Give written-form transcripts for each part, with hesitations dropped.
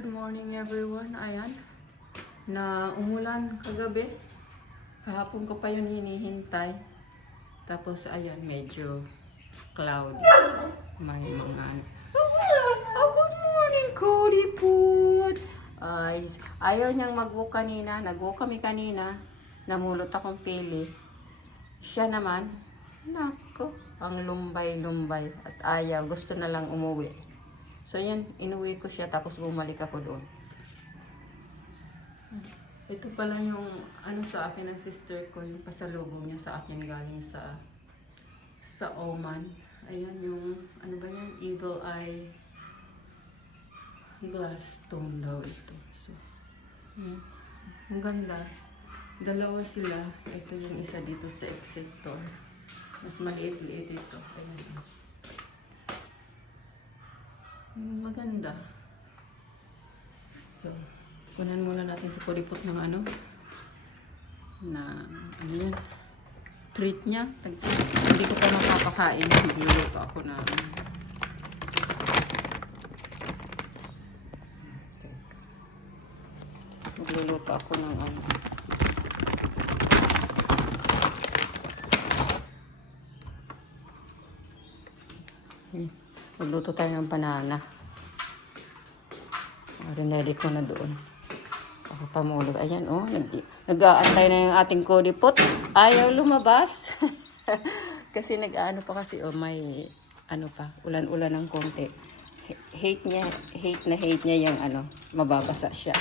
Good morning everyone. Ayan, na umulan kagabi. Kahapon ko pa yun hinihintay. Tapos ayan, medyo cloudy. May mga... Oh, good morning, Cody Food! Ayaw niyang mag-walk kanina. Nag-walk kami kanina. Namulot akong pili. Siya naman, nako, ang lumbay-lumbay. At ayaw, gusto na lang umuwi. So yan, inuwi ko siya tapos bumalik ako doon. Ito pala yung ano sa akin ng sister ko, yung pasalubong niya sa akin galing sa Oman. Ayan yung, ano ba yan? Eagle Eye glass stone daw ito. So, ang ganda. Dalawa sila. Ito yung isa dito sa exector. Mas maliit-liit ito. Ayan. Maganda. So, kunan muna natin sa kulipot ng ano yan, treat niya. Hindi ko pa mapapakain. Magluluto ako na magluluto ako ng ano. Magluto tayo ng banana. Ready ko na doon. Ako pamulog. Ayan, oh. Nag-aantay na yung ating Cody Pot. Ayaw lumabas. Kasi nag-ano pa kasi, oh, may ano pa, ulan-ulan ng konti. Hate niya yung ano, mababasa siya.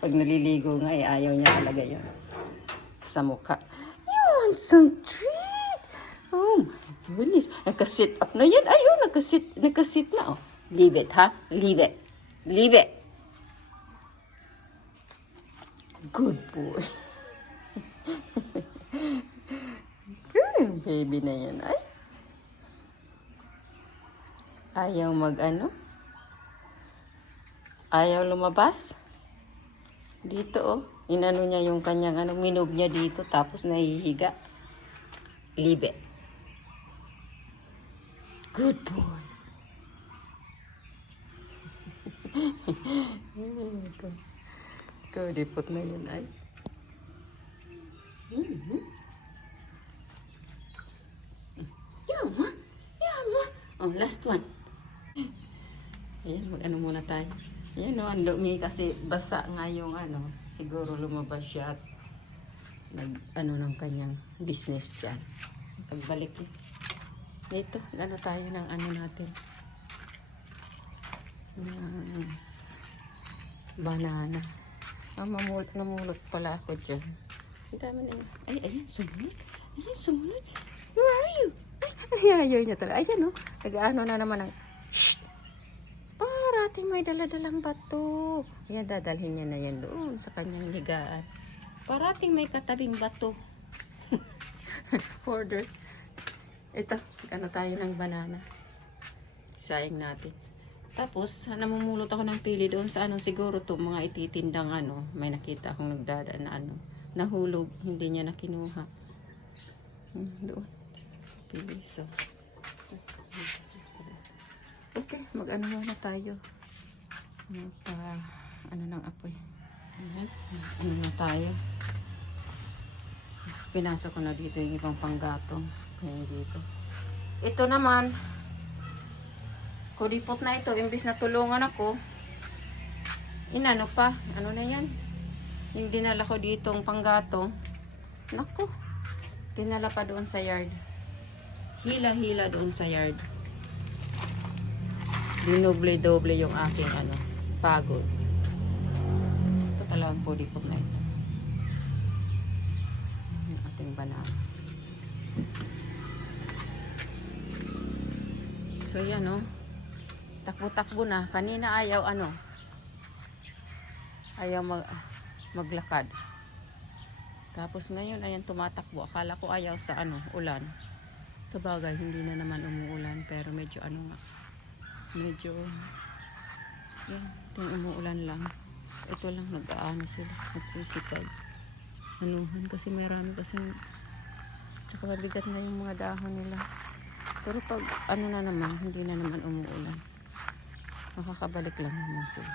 Pag naliligo nga, ayaw niya talaga yun. Sa mukha. You want some treat? Oh my goodness. Nagka-sit up na yan. Ayun, nagka-sit na. Oh. Leave it, ha? Leave it. Leave it. Good boy. Baby na yan. Ay. Ayaw mag-ano? Ayaw lumabas? Dito, oh. Inano niya yung kanyang ano, minove niya dito, tapos nahihiga. Leave it. Good boy. Cody Pot na yun ay. Yama. Oh, last one. Ayan, mag-ano muna tayo. Ayan, oh, ang dumi kasi basa nga yung ano. Siguro lumabas siya at nag-ano ng kanyang business dyan. Pagbalik eh. Dito, ano tayo ng ano natin. Banana. Namulot pala ako dyan. Ang dami na yun. Ay, ayan, sumunod. Ayan, sumunod. Where are you? Ay, ayaw niya talaga. Ayan, oh. Nag-ano na naman ang, shh! Parating may daladalang bato. Ayan, dadalhin niya na yan doon sa kanyang higaan. Parating may katabing bato. Order. Ito, ano tayo ng banana. Sayang natin. Tapos, namumulot ako ng pili doon sa ano, siguro to mga ititindang ano, may nakita akong nagdadaan na ano, nahulog, hindi niya nakinuha. Doon. Pili, so. Okay, mag-ano muna tayo. Ano ng apoy. Ano na tayo. Tapos, pinasok ko na dito yung ibang panggatong. Kaya dito. Ito naman, Cody Pot na ito, imbis na tulungan ako, inano pa, ano na yan, yung dinala ko ditong panggatong, naku, dinala pa doon sa yard, hila-hila doon sa yard, dinoble-doble yung aking ano, pagod. Ito talaga ang Cody Pot na ito, yung ating banana. So yan, no. Takbo-takbo na. Kanina ayaw ano. Ayaw maglakad. Tapos ngayon ayan tumatakbo. Akala ko ayaw sa ano, ulan. Sa bagay hindi na naman umuulan pero medyo ano nga. Medyo yan, yung umuulan lang. Ito lang nag-aano sila, nagsisipag. Anuhan kasi marami kasi tsaka mabigat na yung mga dahon nila. Pero pag ano na naman, hindi na naman umuulan. Makakabalik lang naman sila.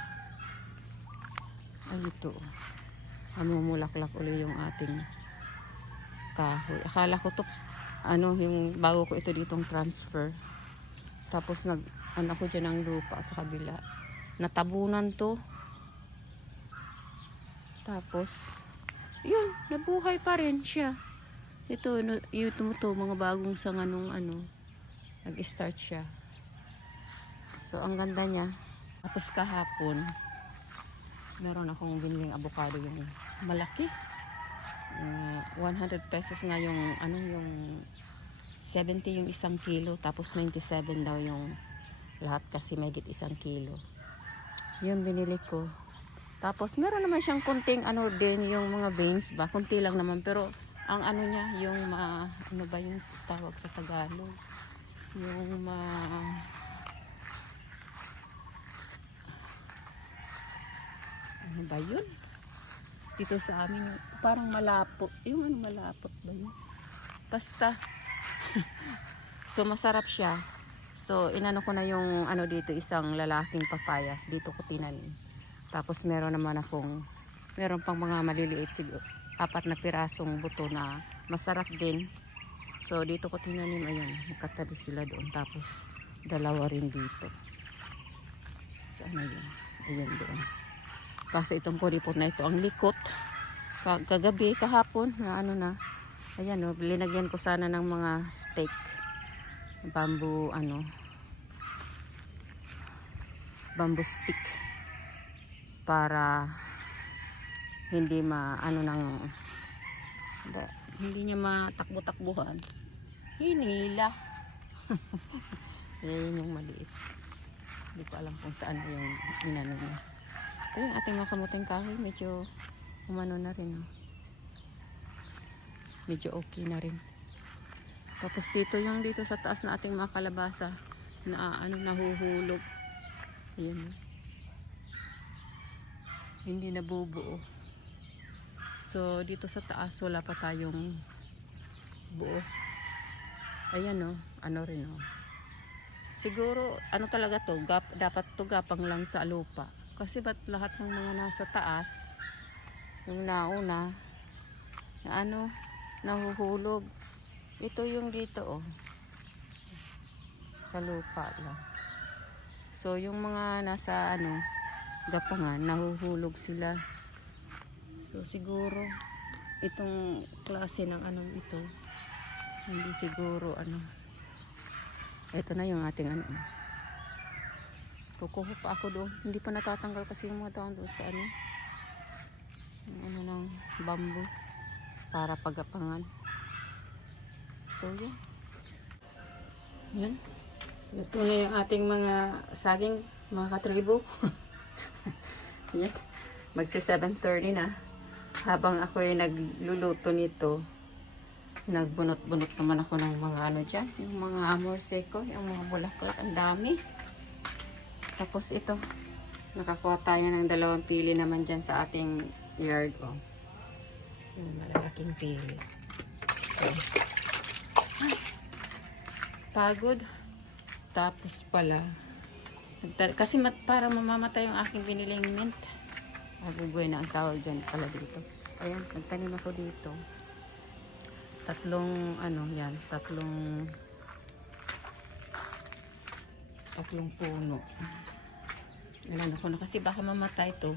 Ay, ito. Mamumulaklak uli yung ating kahoy. Akala ko to, yung bago ko ito ditong transfer. Tapos ko dyan ng lupa sa kabila. Natabunan to. Tapos, yun, nabuhay pa rin siya. Ito, mga bagong sanga nung nag-start siya. So, ang ganda niya. Tapos kahapon, meron akong biniling avocado yung malaki. 100 pesos nga yung, yung 70 yung isang kilo. Tapos 97 daw yung lahat kasi may git isang kilo. Yun binili ko. Tapos meron naman siyang kunting din yung mga beans ba. Kunti lang naman pero ang niya yung ano ba yung tawag sa Tagalog? Yung ano ba yun? Dito sa amin parang malapot. Yung malapot ba yun? Basta. So masarap siya. So inano ko na yung dito isang lalaking papaya. Dito ko tinanim. Tapos meron pang mga maliliit siguro. 4 na pirasong buto na masarap din. So dito ko tinanim, ayun, magkatabi sila doon. Tapos 2 rin dito. So yun? Ayun doon. Kasi itong kuripot na ito ang likot. Kagabi, kahapon, na ayan linagyan ko sana ng mga steak. Bamboo stick. Para hindi hindi niya matakbo-takbuhan. Hinila. Yan yung maliit. Hindi ko alam kung saan yung inano niya. Ito yung ating mga kamuting kahoy. Medyo na rin. Medyo okay na rin. Tapos dito sa taas na ating mga kalabasa na nahuhulog. Ayan. Hindi nabubuo. So dito sa taas wala pa tayong buo. Ayan rin siguro talaga to dapat to gapang lang sa lupa kasi ba't lahat ng mga nasa taas yung nauna na nahuhulog. Ito yung dito sa lupa lang. So yung mga nasa gapangan nahuhulog sila. So siguro itong klase ng ito hindi siguro ito na yung ating kukuha pa ako doon. Hindi pa natatanggal kasi yung mga daon doon sa yung ng bamboo para pagapangan. So yan. Ito na yung ating mga saging, mga katribo. Yan. Magsi 7:30 na. Habang ako ay nagluluto nito, nagbunot-bunot naman ako ng mga dyan, yung mga amor seco, yung mga bulaklak, ang dami. Tapos ito, nakakuha tayo ng 2 pili naman dyan sa ating yard. Yung malalaking pili. So, pagod. Tapos pala, kasi para mamamatay yung aking biniling mint. Agugoy na ang tawag dyan pala dito. Ayan, nagtanim ako dito. 3 puno. Alam ko na kasi baka mamatay to.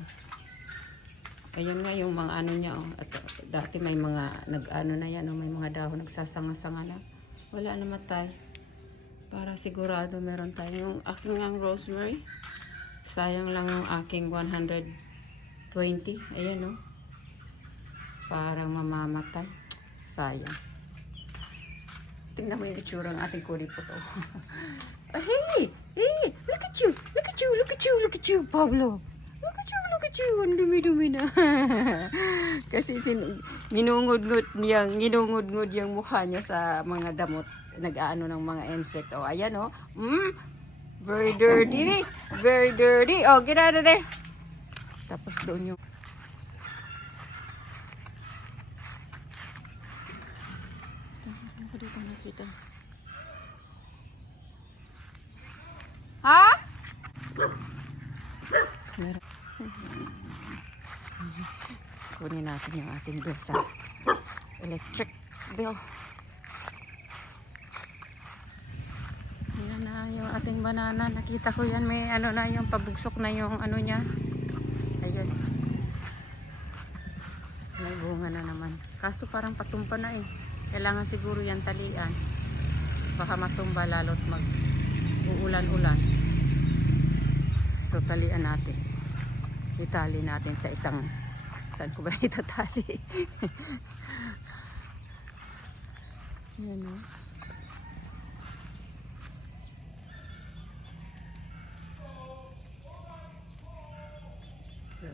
Ayun nga yung mga niya. At dati may mga na yan. May mga dahon nagsasanga-sanga na. Wala namatay. Para sigurado meron tayo. Yung aking rosemary. Sayang lang yung aking 120. Ayan parang mamamatay. Sayang. Tingnan mo yung itsura ng ating kuripot. Hey! Hey! Look at you! Look at you! Look at you! Look at you, Pablo! Look at you! Look at you! Ang dumi-dumi na. Kasi ginungod-ngod yung mukha niya sa mga damot. Nag-aano ng mga insect. Ayan very dirty. Very dirty. Get out of there. Tapos doon yung dito nakita. Ha? Meron. Kunin natin yung ating bill sa electric bill. Yan na yung ating banana. Nakita ko yan. May ano na yung pabugsok na yung ano niya. Ayun. May bunga na naman. Kaso parang patumpa na eh. Kailangan siguro yan talian. Baka matumba lalo't mag-uulan-ulan. So talian natin. Itali natin sa isang, saan ko ba itatali? Yan o. So,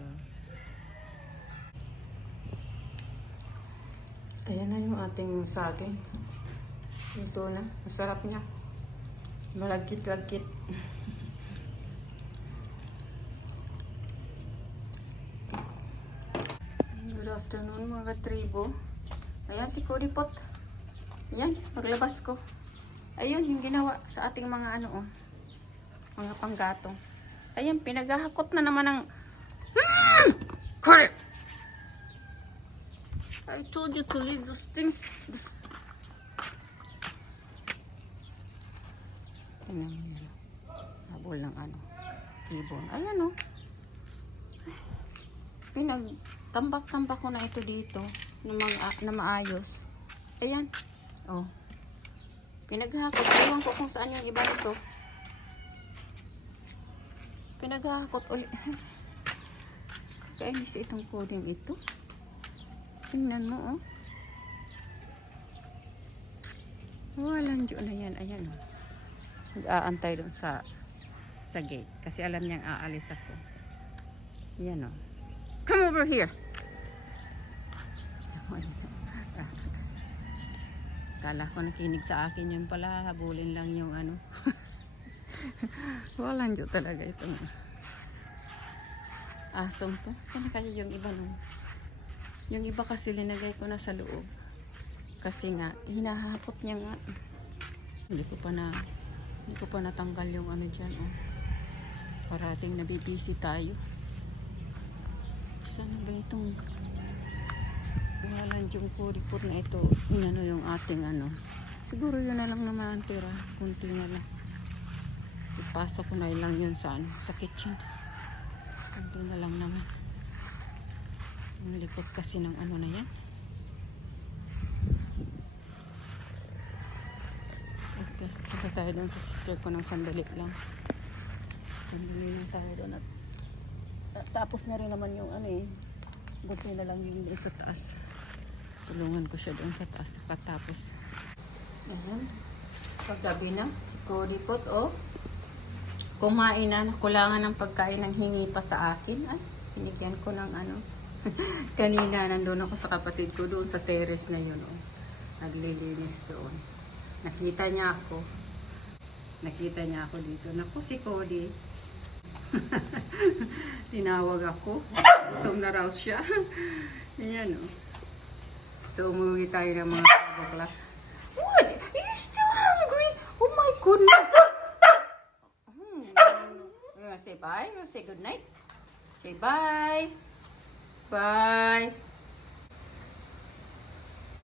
ayan na yung ating saging. Ito na. Masarap niya. Malagkit-lagkit. Good afternoon mga tribo. Ayan si Kodipot. Ayan, paglabas ko. Ayun yung ginawa sa ating mga ano oh. Mga panggatong. Ayan, pinaghahakot na naman ng Correct! I told you to leave those things. Habol ng ano. Ibon. Ayan oh. Pinagtambak-tambak ko na ito dito na maayos. Ayan. Oh. Pinaghakot. Ewan ko kung saan yung iba nito. Pinaghakot ulit. Kainis itong coding ito. Tingnan mo oh. Walang dyan na yan. Ayan oh. Nag-aantay doon sa gate. Kasi alam niyang aalis ako. Ayan oh. Come over here. Kala ko nakinig sa akin yun pala. Habulin lang yung ano. Walang dyan talaga itong asong to. Saan kaya yung iba nun? Yung iba kasi linagay ko na sa loob. Kasi nga, hinahapot niya nga. Hindi ko pa natanggal yung ano dyan. Oh. Parating nabibisi tayo. Saan ba itong walang yung kuripot na ito? Inano yung ating ano. Siguro yun na lang naman ang tira. Kunti na lang. Ipasok ko na lang yun sa, ano, sa kitchen. Kunti na lang naman. Ang likot kasi ng ano na yan. Okay. Kasi tayo doon sa sister ko ng sandali lang. Sandali lang tayo doon at tapos na rin naman yung ano eh. Buti na lang yung doon sa taas. Tulungan ko siya doon sa taas. Katapos. Ayan. Paggabi na. Si Kodipot oh. Kumain na. Kulangan ng pagkain ng hingi pa sa akin. Ay, hinigyan ko ng ano. Kanina nandun ako sa kapatid ko doon sa terrace na yun oh. Naglilinis doon. Nakita niya ako. Nakita niya ako dito. Naku si Cody. Tinawag ako. Gutom na raw siya. Ayan o. So umuwi tayo ng mga 5 o'clock. What? Are you still hungry? Oh my goodness. You wanna say bye? You wanna say good night? Say bye. Bye.